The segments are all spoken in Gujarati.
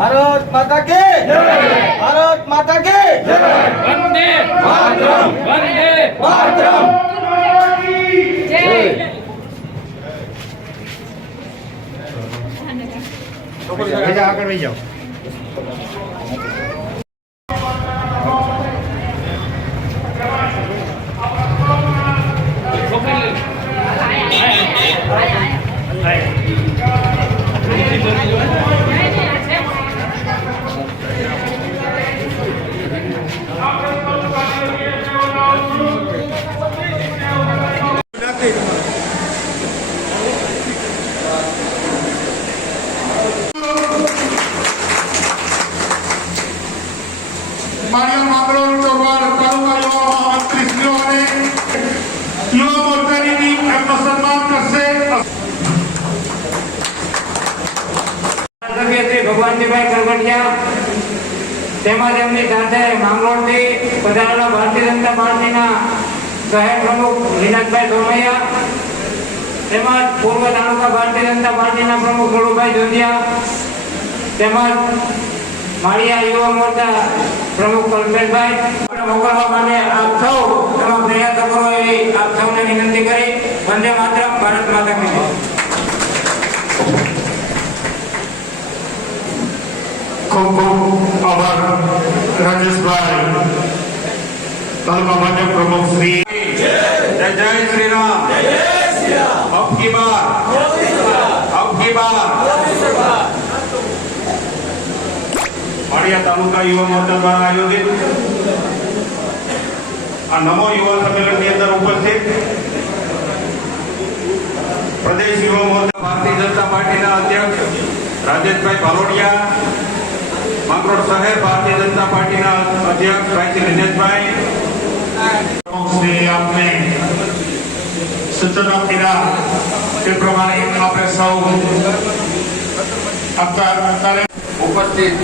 ભારત માતા કે ભારત માતા કે વંદે માતરમ. વંદે માતરમ. આગળ જાઓ માન્ય માંગરોળ ચોરવાડ તાલુકા યુવા મહામંત્રીશ્રીઓ અને યુવા મોરચાની ટીમ એમનો સન્માન કરશે સભ્ય શ્રી ભગવાનજીભાઈ કરગડિયા તેમજ એમની સાથે માંગરોળથી પધારેલા ભારતીય જનતા પાર્ટીના શહેર પ્રમુખ વિનાશભાઈ ધોમૈયા તેમજ પૂર્વ તાલુકા ભારતીય જનતા પાર્ટીના પ્રમુખ ગળુભાઈ જોંધિયા તેમજ માળિયા યુવા મોરચા પ્રમુખ કલ્પેશભાઈ. મોકલવા માટે આપ સૌ તમામ પ્રયાસો કરો એવી આપ સૌને વિનંતી કરી, વંદે માત્ર ભારત માતા કી જય ખૂબ ખૂબ આભાર રાજેશભાઈ તાલુકા ભાજપ પ્રમુખ શ્રી જય જય શ્રી રામ અબ કી બાર અબ કી બાર માળિયા તાલુકા યુવા મોરચા દ્વારા આયોજિત આ નમો યુવા સંમેલનની અંદર ઉપસ્થિત પ્રદેશ યુવા મોરચા ભારતીય જનતા પાર્ટીના અધ્યક્ષ રાજેશભાઈ ભાલોડિયા માંગરોળ શહેર ભારતીય જનતા પાર્ટીના અધ્યક્ષ ભાઈ શ્રી દિનેશભાઈ શ્રી આપને સૂચનો કર્યા તે પ્રમાણે આપણે સૌ આપતા અત્યારે ઉપસ્થિત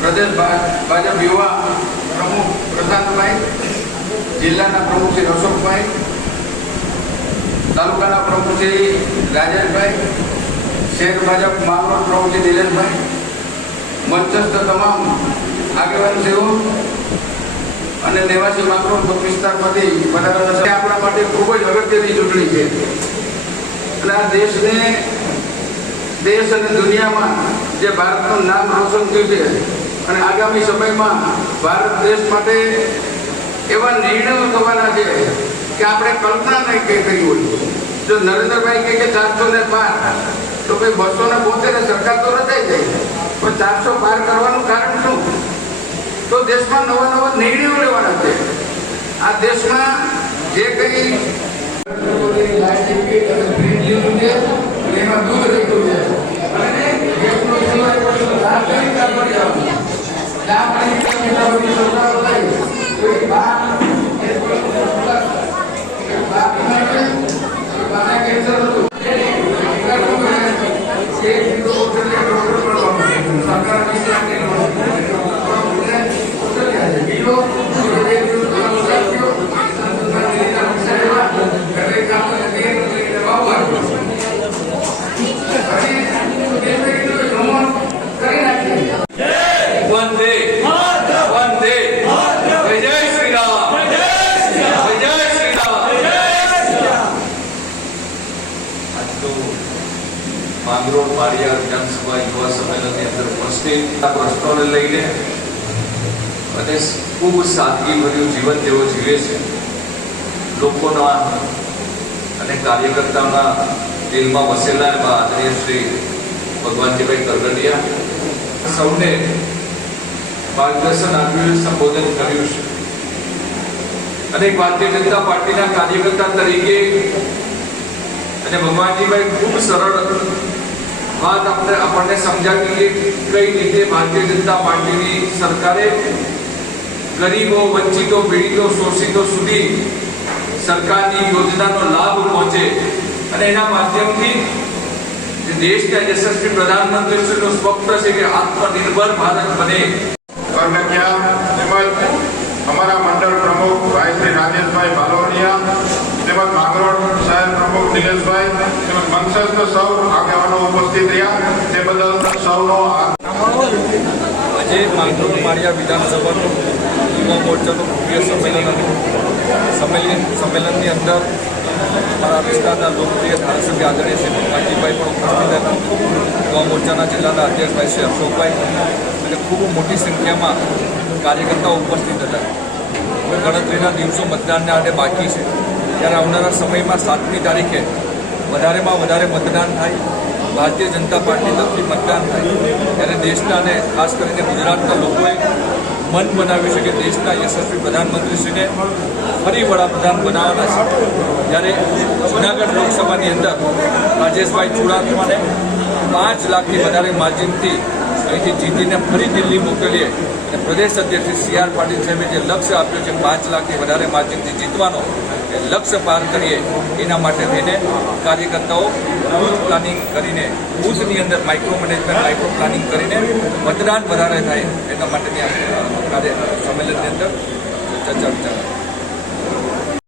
પ્રદેશ ભા- ભાજપ યુવા પ્રમુખ પ્રશાંતભાઈ જિલ્લાના પ્રમુખ શ્રી અશોકભાઈ તાલુકાના પ્રમુખ શ્રી રાજેશભાઈ શહેર ભાજપ માંગરોળ પ્રમુખ શ્રી નિલેશભાઈ મંચસ્થ તમામ આગેવાનશ્રીઓ અને નિવાસી માંગરોળ વિસ્તારમાંથી પધારેલા આપણા માટે ખૂબ જ અગત્યની ચૂંટણી છે. અને આ દેશને દેશ અને દુનિયામાં જે ભારતનું નામ રોશન થયું છે અને આગામી સમયમાં ભારત દેશ માટે એવા નિર્ણયો થવાના છે કે આપણે કલ્પના નહીં કંઈ કરી હોય. જો નરેન્દ્રભાઈ કહે કે ચારસો ને બાર, તો ભાઈ બસો ને બોતેર સરકાર તો રચાઈ જાય. પણ ચારસો પાર કરવાનું કારણ શું? તો દેશમાં નવા નવા નિર્ણયો લેવાના છે. આ દેશમાં જે કંઈ એમાં દૂધ રહેતું છે. માંગરોળ માળિયા વિધાનસભા યુવા સંમેલનની અંદર ઉપસ્થિત. આ પ્રશ્નોને લઈને અને ખૂબ સાદગીભર્યું જીવન તેઓ જીવે છે. લોકોના અને કાર્યકર્તાઓના દિલમાં વસેલા એવા આદરણીય શ્રી ભગવાનજીભાઈ કરગડિયા સૌને માર્ગદર્શન આપ્યું સંબોધન કર્યું છે. અને ભારતીય જનતા પાર્ટીના કાર્યકર્તા તરીકે અને ભગવાનજીભાઈ ખૂબ સરળ વાત આપણે આપણને સમજાવી કે કઈ રીતે ભારતીય જનતા પાર્ટીની સરકારે ગરીબો વંચિતો પીડિતો શોષિતો સુધી સરકારની યોજનાનો લાભ પહોંચે અને એના માધ્યમથી જે દેશના યશસ્વી પ્રધાનમંત્રીશ્રીનું સ્વપ્ન છે કે આત્મનિર્ભર ભારત બને. કરગઠિયા તેમજ અમારા મંડળ પ્રમુખ ભાઈ શ્રી રાજેશભાઈ ભાલોડિયા તેમજ માંગરોળ શહેર પ્રમુખ નિલેશભાઈ તેમજ વિશેષ સૌ આગેવાનો ઉપસ્થિત રહ્યા. તે બદલ સૌનો. આજે માંગરોળ માળિયા વિધાનસભાનું યુવા મોરચાનું ભવ્ય સંમેલન સંમેલન સંમેલનની અંદર મારા વિસ્તારના લોકપ્રિય ધારાસભ્ય આદરણીય શ્રી ભગવાનજીભાઈ પણ ઉપસ્થિત હતા. યુવા મોરચાના જિલ્લાના અધ્યક્ષભાઈ શ્રી અશોકભાઈ અને ખૂબ મોટી સંખ્યામાં કાર્યકર્તાઓ ઉપસ્થિત હતા. ગણતરીના દિવસો મતદાનને આડે બાકી છે. ત્યારે આવનારા સમયમાં સાતમી તારીખે વધારેમાં વધારે મતદાન થાય, ભારતીય જનતા પાર્ટી તરફથી મતદાન થાય. ત્યારે દેશના અને ખાસ કરીને ગુજરાતના લોકોએ મન બનાવ્યું છે કે દેશના યશસ્વી પ્રધાનમંત્રીશ્રીને ફરી વડાપ્રધાન બનાવવાના છે. ત્યારે જુનાગઢ લોકસભાની અંદર રાજેશભાઈ ચુડાસમાને પાંચ લાખથી વધારે માર્જિનથી અહીંથી જીતીને ફરી દિલ્હી મોકલીએ. અને પ્રદેશ અધ્યક્ષ સી આર પાટીલ સાહેબે જે લક્ષ્ય આપ્યું છે, પાંચ લાખથી વધારે માર્જિનથી જીતવાનો લક્ષ્ય પાર કરીએ એના માટે થઈને કાર્યકર્તાઓ બુથ પ્લાનિંગ કરીને બુથની અંદર માઇક્રો મેનેજમેન્ટ માઇક્રો પ્લાનિંગ કરીને મતદાન વધારે થાય એના માટેની આ કાર્ય, સંમેલનની અંદર ચર્ચા વિચારણા.